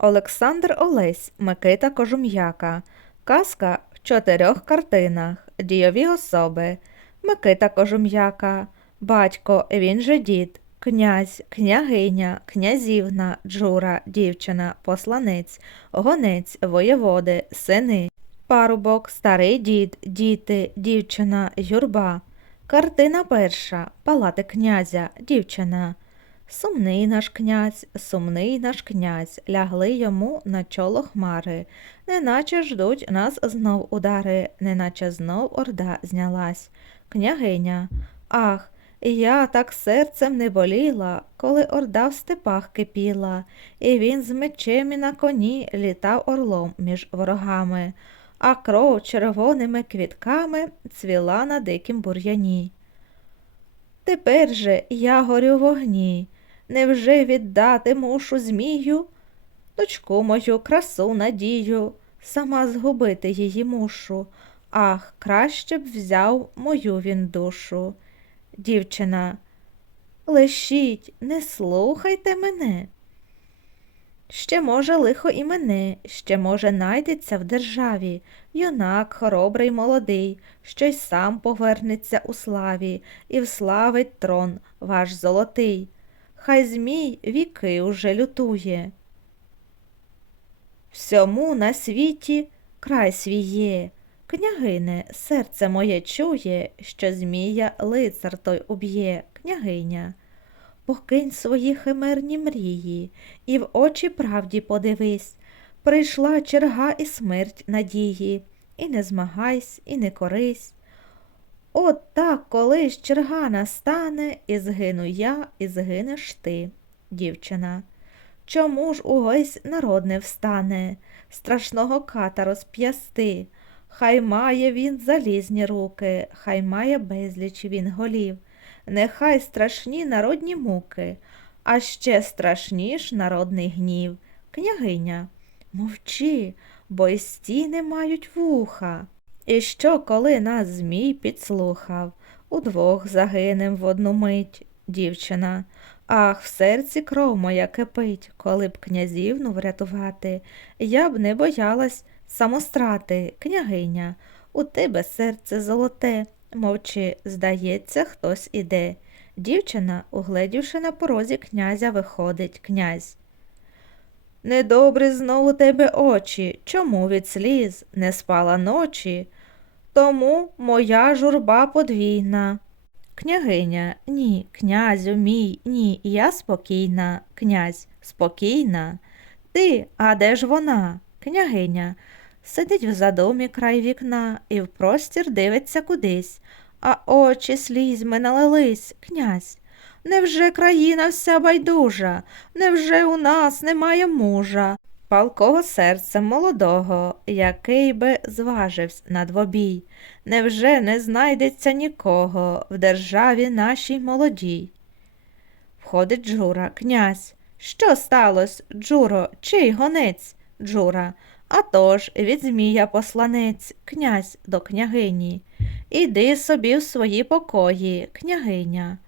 Олександр Олесь, Микита Кожум'яка. Казка в чотирьох картинах. Дійові особи. Микита Кожум'яка. Батько, він же дід. Князь, княгиня, князівна, джура, дівчина, посланець, гонець, воєводи, сини. Парубок, старий дід, діти, дівчина, юрба. Картина перша. Палати князя, дівчина. Сумний наш князь, сумний наш князь, лягли йому на чоло хмари, неначе ждуть нас знов удари, неначе знов орда знялась. Княгиня, ах, я так серцем не боліла, коли орда в степах кипіла, і він з мечем і на коні літав орлом між ворогами, а кров червоними квітками цвіла на дикім бур'яні. Тепер же я горю вогні. Невже віддати мушу змію? Дочку мою красу надію, сама згубити її мушу. Ах, краще б взяв мою він душу. Дівчина, лишіть, не слухайте мене. Ще може лихо і мене, ще може найдеться в державі юнак хоробрий молодий, що й сам повернеться у славі і вславить трон ваш золотий. Хай змій віки уже лютує. Всьому на світі край свій є. Княгине, серце моє чує, що змія лицар той уб'є, княгиня. Покинь свої химерні мрії, і в очі правді подивись. Прийшла черга і смерть надії, і не змагайсь, і не корись. От так колись черга настане, і згину я, і згинеш ти, дівчина. Чому ж увесь народ не встане, страшного ката розп'ясти? Хай має він залізні руки, хай має безліч він голів, нехай страшні народні муки, а ще страшніш народний гнів. Княгиня, мовчи, бо й стіни мають вуха. І що, коли нас Змій підслухав, удвох загинем в одну мить, дівчина. Ах, в серці кров моя кипить, коли б князівну врятувати, я б не боялась самострати, княгиня, у тебе серце золоте, мовчи, здається, хтось іде. Дівчина, угледівши на порозі князя, виходить князь. Недобрі знову тебе очі, чому від сліз не спала ночі? Тому моя журба подвійна. Княгиня, ні, князю мій, ні, я спокійна, князь, спокійна. Ти, а де ж вона? Княгиня, сидить в задомі край вікна і в простір дивиться кудись, а очі слізьми налились, князь. Невже країна вся байдужа? Невже у нас немає мужа? Палкого серця молодого, який би зважився на двобій, невже не знайдеться нікого в державі нашій молодій? Входить Джура, князь. Що сталося, Джуро, чий гонець? Джура. А тож від Змія посланець, князь до княгині. Іди собі в свої покої, княгиня.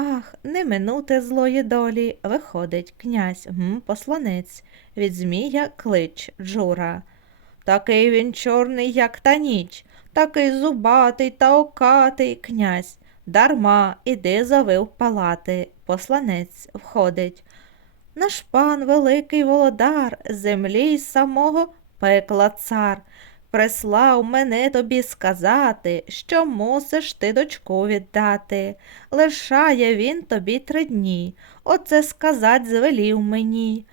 Ах, не минути злої долі, виходить князь, гм, посланець, від Змія клич Джура. Такий він чорний, як та ніч, такий зубатий та окатий князь. Дарма, іди зови в палати, посланець входить. Наш пан великий володар, землі й самого пекла цар. Прислав мене тобі сказати, що мусиш ти дочку віддати. Лишає він тобі три дні. Оце сказать звелів мені.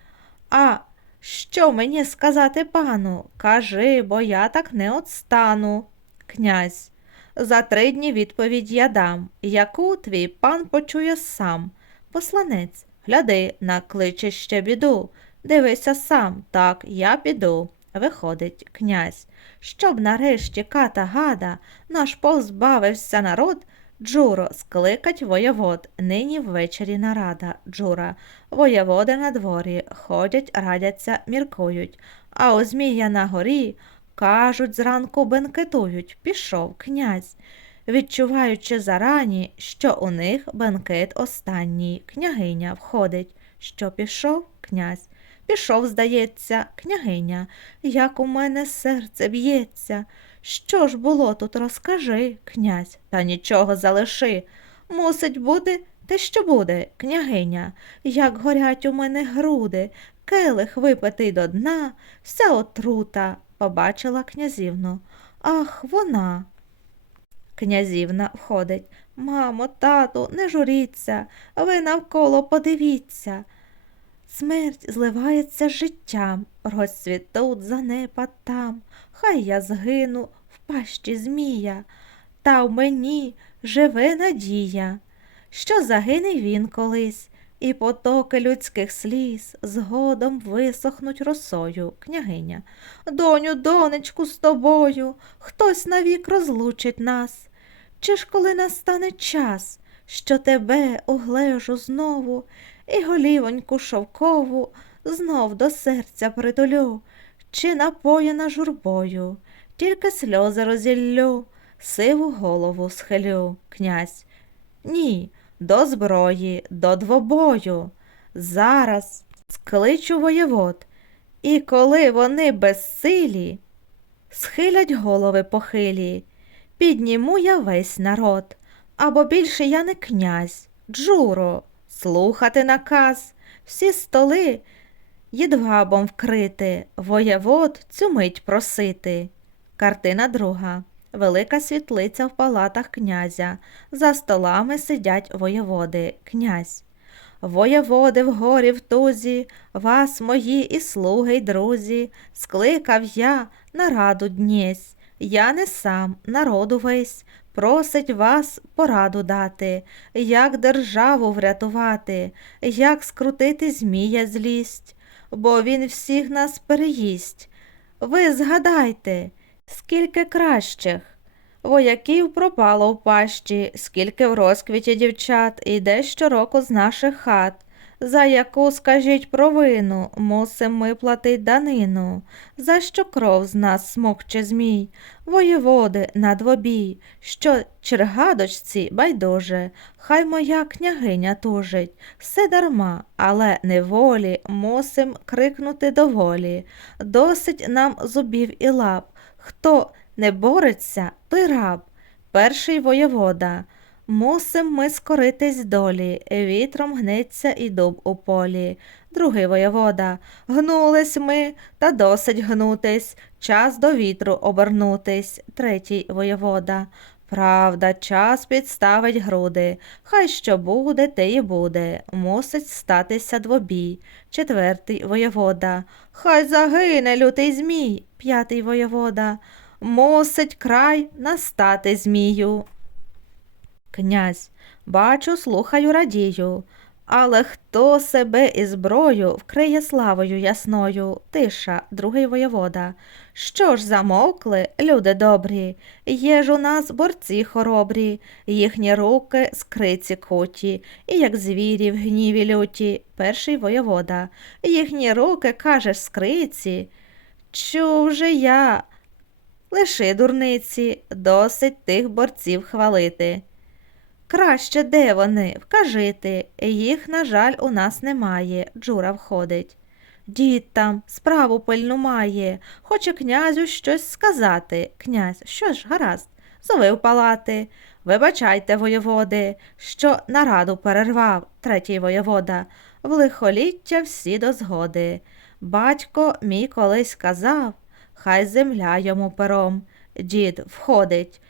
А що мені сказати пану? Кажи, бо я так не отстану. Князь. За три дні відповідь я дам, яку твій пан почує сам. Посланець, гляди, накличе ще біду. Дивися сам, так, я піду. Виходить князь. Щоб нарешті ката гада наш позбавився народ, Джуро, скликать воєвод, нині ввечері нарада, Джура. Воєводи на дворі, ходять, радяться, міркують, а у Змія на горі, кажуть, зранку бенкетують, пішов князь, відчуваючи зарані, що у них бенкет останній. Княгиня входить. Що пішов князь? Пішов, здається, княгиня, як у мене серце б'ється. Що ж було тут, розкажи, князь, та нічого залиши. Мусить бути те, що буде, княгиня, як горять у мене груди, келих випитий до дна, вся отрута, побачила князівну. Ах, вона. Князівна входить. Мамо, тату, не журіться, ви навколо подивіться. Смерть зливається з життям, розцвітуть занепад там, хай я згину в пащі змія, та в мені живе надія, що загине він колись, і потоки людських сліз згодом висохнуть росою, княгиня. Доню, донечку, з тобою, хтось навік розлучить нас. Чи ж коли настане час, що тебе оглежу знову, і голівоньку шовкову знов до серця притулю, чи напоєна журбою, тільки сльози розіллю, сиву голову схилю, князь. Ні, до зброї, до двобою. Зараз скличу воєвод, і коли вони безсилі, схилять голови похилі, підніму я весь народ, або більше я не князь, джуро, слухати наказ, всі столи їдвабом вкрити, воєвод цю мить просити. Картина друга. Велика світлиця в палатах князя. За столами сидять воєводи, князь. Воєводи в горі в тузі, вас, мої і слуги й друзі, скликав я на раду днесь. Я не сам, народу весь, просить вас пораду дати, як державу врятувати, як скрутити змія злість, бо він всіх нас переїсть. Ви згадайте, скільки кращих. Вояків пропало в пащі, скільки в розквіті дівчат іде щороку з наших хат. За яку, скажіть провину, мусим ми платить данину, за що кров з нас смокче змій, воєводи на двобій, що чергадочці байдуже, хай моя княгиня тужить, все дарма, але неволі мусим крикнути доволі. Досить нам зубів і лап. Хто не бореться, той раб, перший воєвода. Мусим ми скоритись долі, вітром гнеться і дуб у полі. Другий воєвода. Гнулись ми, та досить гнутись, час до вітру обернутись. Третій воєвода. Правда, час підставить груди. Хай що буде, те і буде. Мусить статися двобій. Четвертий воєвода. Хай загине лютий змій. П'ятий воєвода. Мусить край настати змію. Князь, бачу, слухаю, радію. Але хто себе і зброю вкриє славою ясною, тиша, другий воєвода. Що ж замовкли, люди добрі, є ж у нас борці хоробрі, їхні руки скриці куті, і як звірі в гніві люті, перший воєвода, їхні руки, кажеш, скриці. Чув же я. Лиши дурниці, досить тих борців хвалити. Краще де вони? Вкажити. Їх, на жаль, у нас немає. Джура входить. Дід там справу пильну має. Хоче князю щось сказати. Князь, що ж, гаразд, зови в палати. Вибачайте, воєводи, що нараду перервав, третій воєвода. В лихоліття всі до згоди. Батько мій колись казав, хай земля йому пером. Дід входить.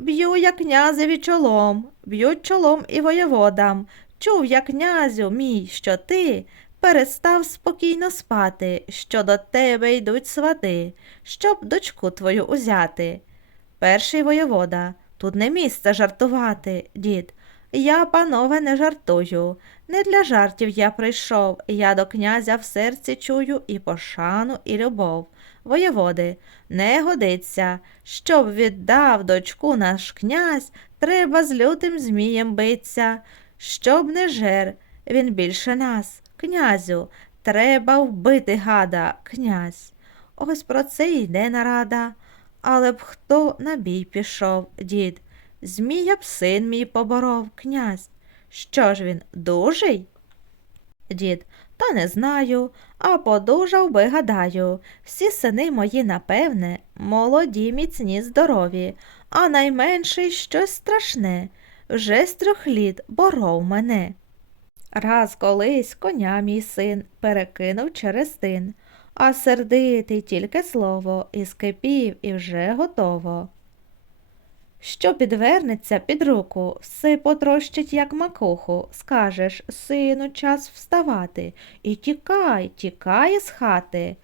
Б'ю я князеві чолом, б'ють чолом і воєводам. Чув я, князю мій, що ти перестав спокійно спати, що до тебе йдуть свати, щоб дочку твою узяти. Перший воєвода, тут не місце жартувати, дід. Я, панове, не жартую. Не для жартів я прийшов. Я до князя в серці чую і пошану, і любов. Воєводи, не годиться. Щоб віддав дочку наш князь, треба з лютим змієм биться. Щоб не жер, він більше нас. Князю, треба вбити гада, князь. Ось про це йде нарада. Але б хто на бій пішов, дід. Змія б син мій поборов, князь. Що ж він, дужий? Дід, Та не знаю, а подужав би, гадаю. Всі сини мої, напевне, молоді, міцні, здорові, а найменший щось страшне. Вже з трьох літ боров мене. Раз колись коня мій син перекинув через тин, а сердитий тільки слово, і скипів, і вже готово. Що підвернеться під руку, все потрощить, як макуху. Скажеш, сину, час вставати, і тікай, тікай з хати.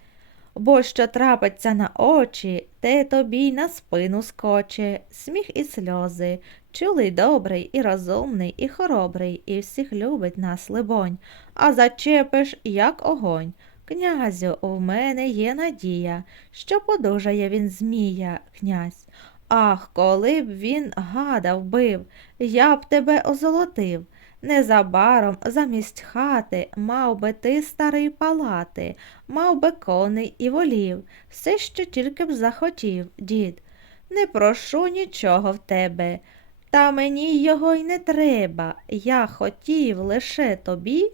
Бо що трапиться на очі, те тобі й на спину скоче, сміх і сльози, чулий добрий і розумний, і хоробрий, і всіх любить нас, либонь, а зачепиш, як огонь. Князю, в мене є надія, що подужає він змія, князь. Ах, коли б він гада вбив, я б тебе озолотив. Незабаром замість хати мав би ти старий палати, мав би коней і волів, все, що тільки б захотів, дід. Не прошу нічого в тебе, та мені його й не треба. Я хотів лише тобі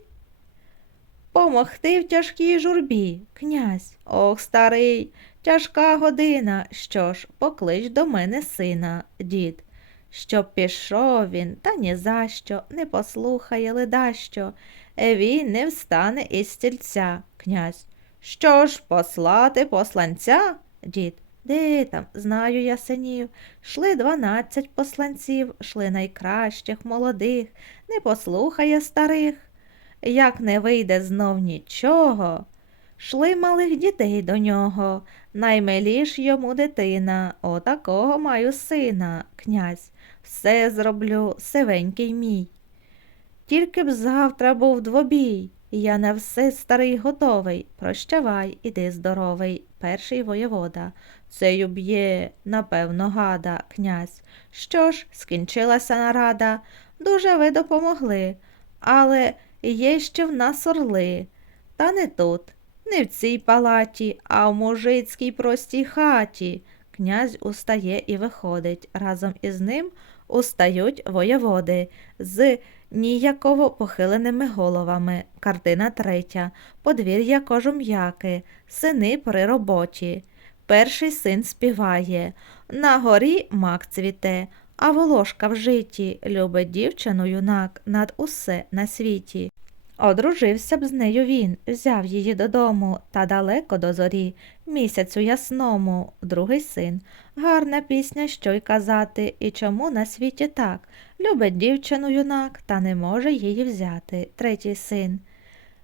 помогти в тяжкій журбі, князь. Ох, старий, тяжка година. Що ж, поклич до мене сина, дід. Щоб пішов він, та ні за що, не послухає ледащо. Е, Він не встане із стільця, князь. Що ж, послати посланця? Дід. Де там, знаю я синів. Шли дванадцять посланців, шли найкращих, молодих, не послухає старих. Як не вийде знов нічого, шли малих дітей до нього, наймиліш йому дитина, отакого маю сина, князь, все зроблю, сивенький мій. Тільки б завтра був двобій, я на все старий готовий. Прощавай, іди здоровий, перший воєвода. Цею б'є, напевно, гада, князь. Що ж, скінчилася нарада, дуже ви допомогли, але є ще в нас орли. Та не тут, не в цій палаті, а в мужицькій простій хаті. Князь устає і виходить. Разом із ним устають воєводи з ніяково похиленими головами. Картина третя. Подвір'я кожум'яки, сини при роботі. Перший син співає. На горі мак цвіте, а волошка в житті любить дівчину юнак над усе на світі. Одружився б з нею він, взяв її додому, та далеко до зорі, місяцю ясному, другий син. Гарна пісня, що й казати, і чому на світі так. Любить дівчину юнак, та не може її взяти, третій син.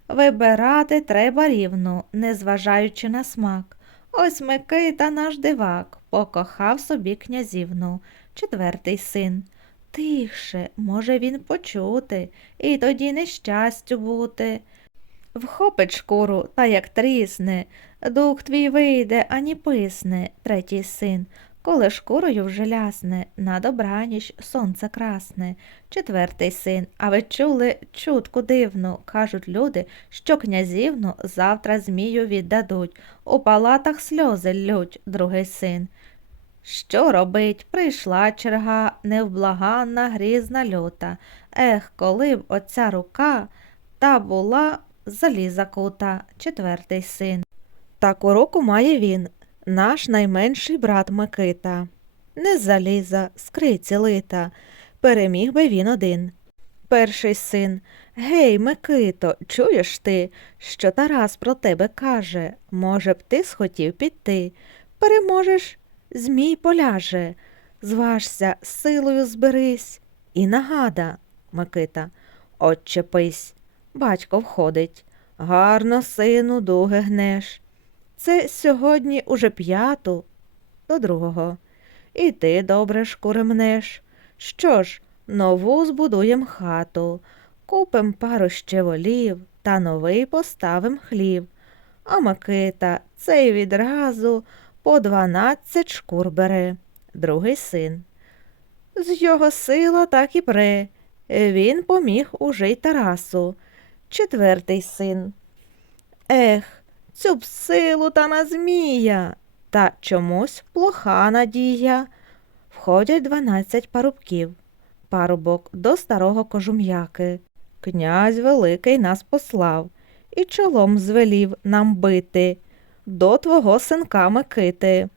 Вибирати треба рівну, незважаючи на смак. Ось Микита наш дивак, покохав собі князівну, четвертий син. Тихше, може він почути, і тоді нещастю бути. Вхопить шкуру, та як трісне, дух твій вийде, ані писне, третій син, коли шкурою вже лясне, на добраніч сонце красне, четвертий син. А ви чули чутку дивну, кажуть люди, що князівну завтра змію віддадуть, у палатах сльози лють, другий син. Що робить? Прийшла черга, невблаганна, грізна люта. Ех, коли б оця рука та була заліза кута, четвертий син. Таку руку має він, наш найменший брат Микита. Не заліза, з криці лита, переміг би він один. Перший син. Гей, Микито, чуєш ти, що Тарас про тебе каже? Може б ти схотів піти? Переможеш, змій поляже. Зважся, силою зберись. І нагада, Микита, отчепись. Батько входить. Гарно, сину, дуги гнеш. Це сьогодні уже п'яту до другого. І ти добре шкуремнеш. Що ж, нову збудуєм хату, купим пару ще волів та новий поставим хлів. А Микита цей відразу по дванадцять шкур бере, другий син. З його сила так і пре. Він поміг уже й Тарасу, четвертий син. Ех, цю б силу та на змія, та чомусь плоха надія. Входять дванадцять парубків. Парубок до старого кожум'яки. Князь великий нас послав. і чолом звелів нам бити до твого синка Микити.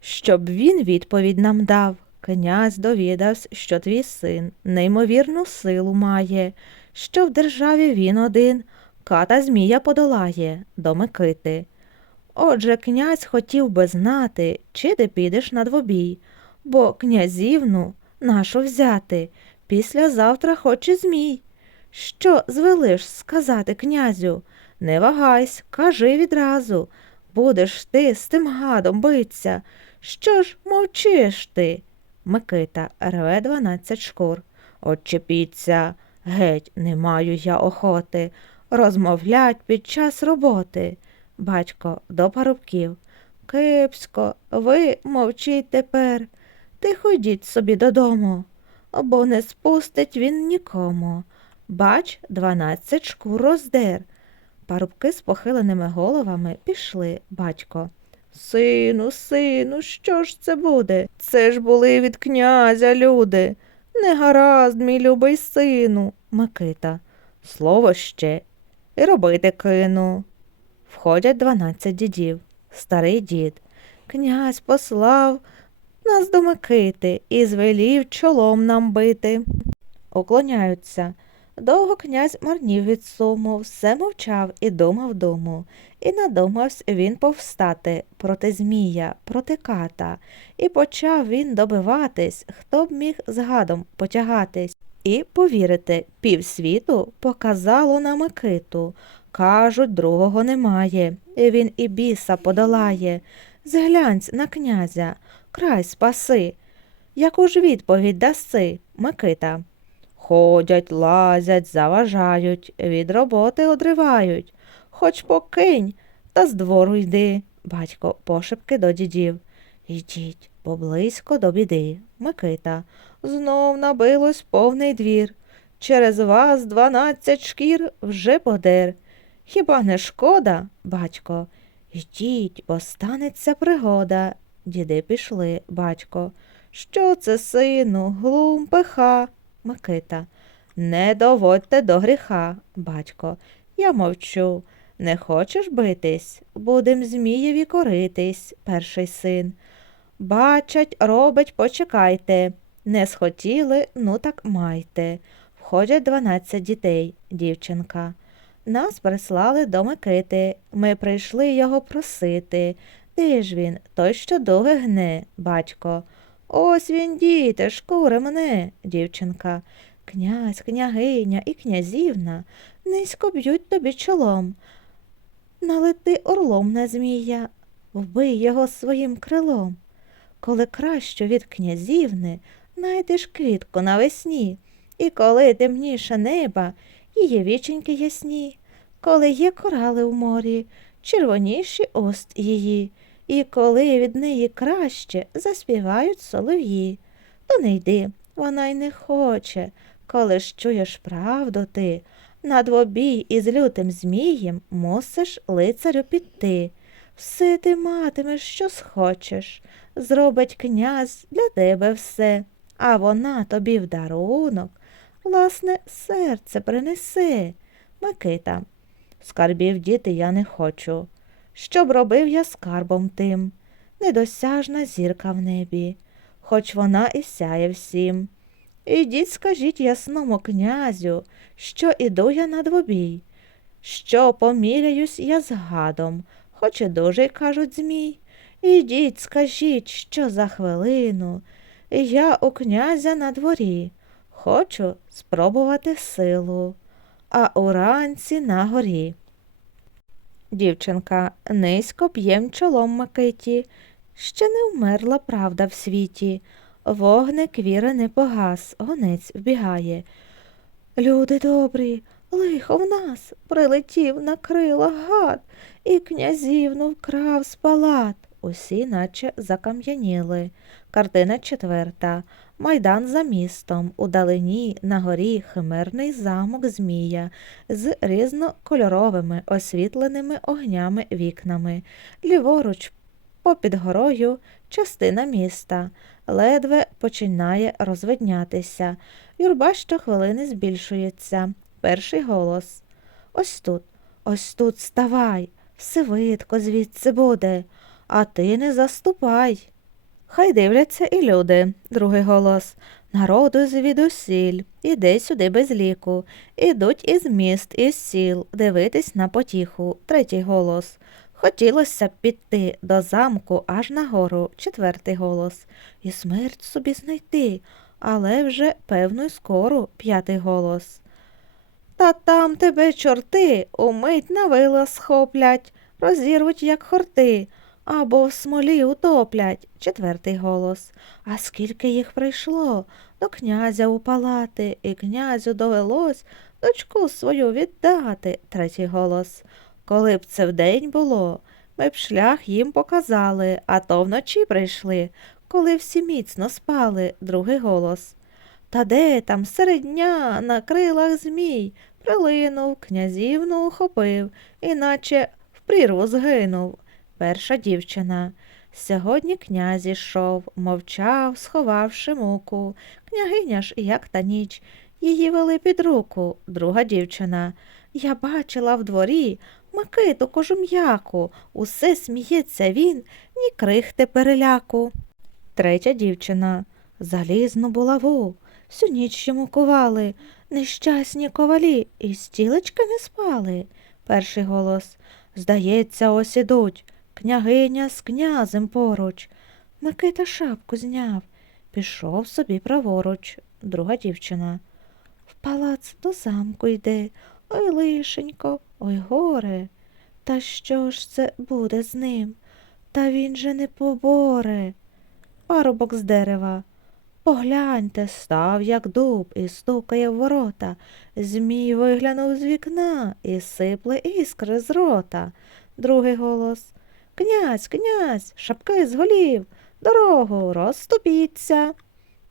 Щоб він відповідь нам дав, князь довідався, що твій син неймовірну силу має, що в державі він один ката Змія подолає до Микити. Отже, князь хотів би знати, чи ти підеш на двобій, бо князівну нашу взяти післязавтра хоче Змій. Що звелиш сказати князю? Не вагайсь, кажи відразу. Будеш ти з тим гадом биться. Що ж мовчиш ти? Микита рве дванадцять шкур. Отчепіться, геть, не маю я охоти. Розмовлять під час роботи. Батько до парубків. Кипсько, ви мовчіть тепер. Ти ходіть собі додому, бо не спустить він нікому. Бач, дванадцять шкур роздер. Парубки з похиленими головами пішли, батько. Сину, сину, що ж це буде? Це ж були від князя люди. Не гаразд, мій любий сину, Микита. Слово ще. І робити кину. Входять дванадцять дідів. Старий дід. Князь послав нас до Микити і звелів чолом нам бити. Уклоняються. Довго князь марнів від суму, все мовчав і думав думу. І надумався він повстати проти Змія, проти ката, і почав він добиватись, хто б міг з гадом потягатись. І повірите, півсвіту показало на Микиту. Кажуть, другого немає, і він і біса подолає. Зглянь на князя, край спаси. Яку ж відповідь даси, Микита? Ходять, лазять, заважають, від роботи одривають. Хоч покинь, та з двору йди. Батько пошепки до дідів. Йдіть поблизько до біди. Микита. Знов набилось повний двір. Через вас дванадцять шкір вже подер. Хіба не шкода, батько? Йдіть, бо станеться пригода. Діди пішли, батько. Що це, сину, глум, пиха? Микита. Не доводьте до гріха, батько. Я мовчу. Не хочеш битись? Будем Змієві коритись, перший син. Бачать, робить, почекайте. Не схотіли, ну так майте. Входять дванадцять дітей, дівчинка. Нас прислали до Микити. Ми прийшли його просити. Де ж він, той, що дуги гне, батько. Ось він, діти, шкури мене, дівчинка. Князь, княгиня і князівна низько б'ють тобі чолом. Налети орлом на змія, вбий його своїм крилом. Коли краще від князівни найдеш квітку навесні, і коли темніше неба, її віченьки ясні, коли є корали в морі, червоніші уст її, і коли від неї краще заспівають солов'ї, то не йди, вона й не хоче, коли ж чуєш правду ти, на двобій із лютим змієм мусиш лицарю піти. Все ти матимеш, що схочеш, зробить князь для тебе все, а вона тобі в дарунок, власне, серце принесе. Микита, скарбів діти я не хочу. Щоб робив я скарбом тим, недосяжна зірка в небі, хоч вона і сяє всім. Ідіть, скажіть ясному князю, що іду я на двобій, що поміряюсь я з гадом, хоч і дуже кажуть змій. Ідіть, скажіть, що за хвилину я у князя на дворі, хочу спробувати силу, а уранці на горі. Дівчинка низько п'єм чолом Микиті, ще не вмерла правда в світі. Вогник віри не погас, гонець вбігає. Люди добрі, лихо в нас прилетів на крила гад, і князівну вкрав з палат. Усі наче закам'яніли. Картина четверта. Майдан за містом. Удалині на горі химерний замок Змія з різнокольоровими освітленими огнями вікнами. Ліворуч, попід горою, частина міста. Ледве починає розвиднятися. Юрба щохвилини збільшується. Перший голос. Ось тут, ось тут ставай, все видко звідси буде, а ти не заступай. Хай дивляться і люди, другий голос. Народу звідусіль, іде сюди без ліку. Ідуть із міст, із сіл, дивитись на потіху, третій голос. Хотілося б піти до замку аж нагору, четвертий голос. І смерть собі знайти, але вже певно й скоро, п'ятий голос. Та там тебе чорти умить на вила схоплять, розірвуть, як хорти, або в смолі утоплять, четвертий голос. А скільки їх прийшло до князя у палати, і князю довелось дочку свою віддати, третій голос. Коли б це вдень було, ми б шлях їм показали, а то вночі прийшли, коли всі міцно спали, другий голос. Та де там серед дня на крилах змій прилинув, князівну ухопив, іначе в прірву згинув. Перша дівчина. Сьогодні князь ішов, мовчав, сховавши муку. Княгиня ж, як та ніч, її вели під руку. Друга дівчина. Я бачила в дворі Микиту кожум'яку, усе сміється він, ні крихти переляку. Третя дівчина. Залізну булаву, всю ніч йому кували, нещасні ковалі, і стілечки не спали. Перший голос. Здається, ось ідуть. Княгиня з князем поруч. Микита шапку зняв, пішов собі праворуч. Друга дівчина. В палац до замку йде. Ой, лишенько, ой, горе. Та що ж це буде з ним? Та він же не поборе. Парубок з дерева. Погляньте, став, як дуб, і стукає в ворота. Змій виглянув з вікна і сипле іскри з рота. Другий голос. Князь, князь, шапки з голів, дорогу розступіться.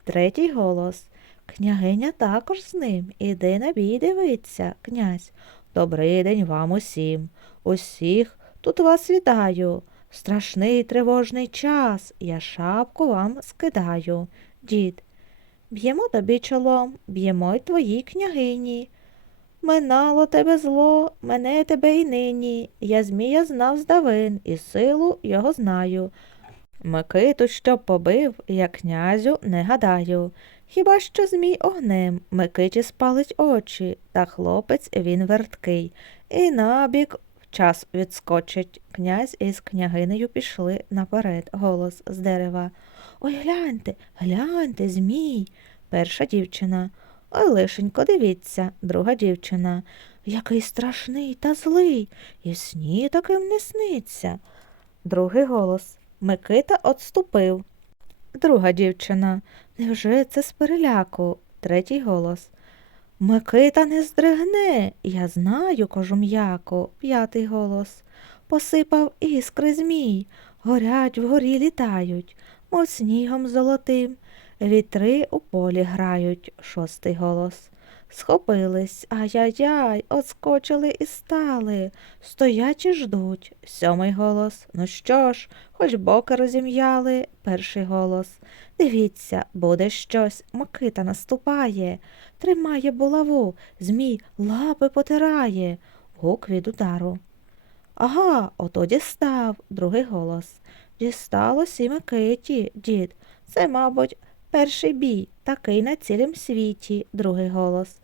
Третій голос. Княгиня також з ним. Іди на бій дивиться, князь. Добрий день вам усім. Усіх тут вас вітаю. Страшний тривожний час. Я шапку вам скидаю. Дід. Б'ємо тобі чолом, б'ємо й твоїй княгині. Минало тебе зло, мене тебе й нині. Я змія знав здавин, і силу його знаю. Микиту, що побив, я князю не гадаю. Хіба що змій огнем, Микиті спалить очі, та хлопець він верткий, і набік час відскочить. Князь із княгинею пішли наперед, голос з дерева. Ой, гляньте, гляньте, змій. Перша дівчина. Ой, лишенько, дивіться, друга дівчина. Який страшний та злий, і сні таким не сниться. Другий голос. Микита отступив. Друга дівчина. Невже це з переляку? Третій голос. Микита не здригне, я знаю кожум'яку. П'ятий голос. Посипав іскри змій, горять вгорі літають, мов снігом золотим. Вітри у полі грають, шостий голос. Схопились, ай-яй-яй, отскочили і стали. Стоять і ждуть. Сьомий голос. Ну що ж, хоч боки розім'яли. Перший голос. Дивіться, буде щось. Микита наступає. Тримає булаву, змій лапи потирає. Гук від удару. Ага, ото дістав, другий голос. Дісталось і Микиті, дід. Це, мабуть, перший бій, такий на цілім світі, другий голос.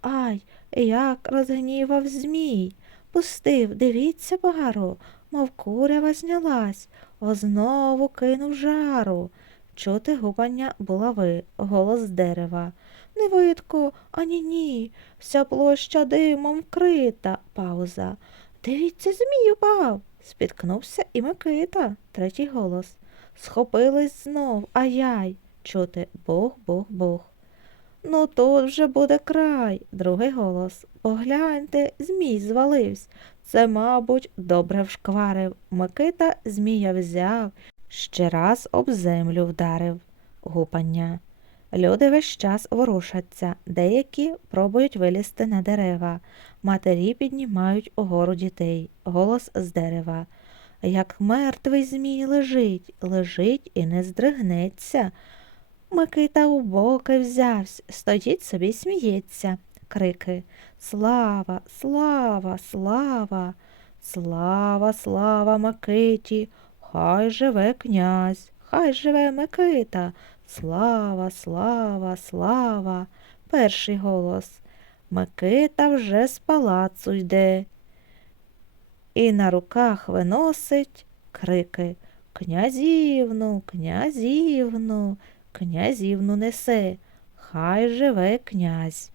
Ай, як розгнівав змій. Пустив, дивіться, бару, мов курява знялась, о знову кинув жару. Чути гупання булави, голос дерева. Не видко, ані ні, вся площа димом вкрита. Пауза. Дивіться, змій упав. Спіткнувся і Микита, третій голос. Схопились знов, ай-яй. Чути Бог, Бог, Бог. Ну, тут вже буде край, другий голос. Погляньте, змій звалився. Це, мабуть, добре вшкварив. Микита змія взяв, ще раз об землю вдарив. Гупання. Люди весь час ворушаться, деякі пробують вилізти на дерева. Матері піднімають угору дітей. Голос з дерева. Як мертвий змій лежить, лежить і не здригнеться. Микита у боки взявсь, стоїть собі сміється. крики. Слава, слава, слава, слава, слава Микиті, хай живе князь, хай живе Микита. Слава, слава, слава. Перший голос. Микита вже з палацу йде. І на руках виносить крики. Князівну, князівну, князівну несе, хай живе князь.